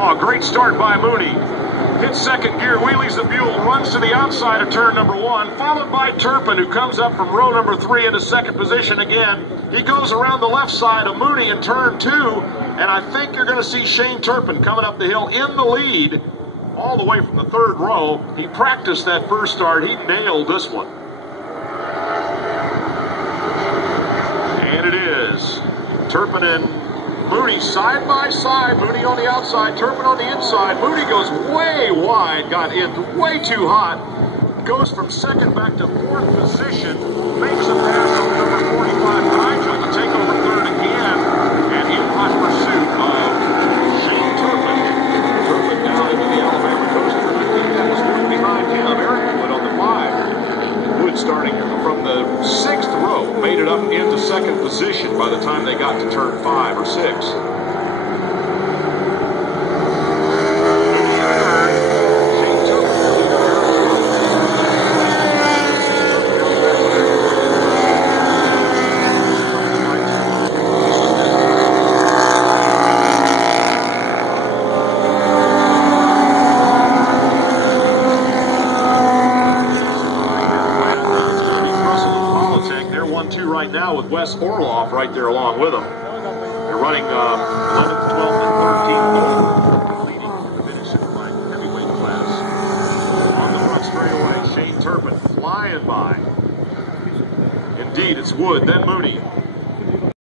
Oh, great start by Mooney. Hits second gear, wheelies the Buell, runs to the outside of turn number 1, followed by Turpin, who comes up from row number 3 into second position again. He goes around the left side of Mooney in turn 2, and I think you're going to see Shane Turpin coming up the hill in the lead all the way from the 3rd row. He practiced that first start. He nailed this one. And it is Turpin and Mooney side by side. Mooney on the outside, Turpin on the inside. Mooney goes way wide, got in way too hot. Goes from second back to 4th position. Makes a pass over number 45, Nigel, to take over 3rd again. And in hot pursuit of Shane Turpin. Turpin down into the Alabama coaster. I think that was Wood behind him. Eric Wood on the 5. And Wood starting from the 6th row. Made it up into 2nd position by the time they got to turn 5 or 6. Right now with Wes Orloff right there along with them. They're running 11th, 12th, and 13th, leading the finish in the light heavyweight class. On the front straightaway, Shane Turpin flying by. Indeed, it's Wood, then Mooney,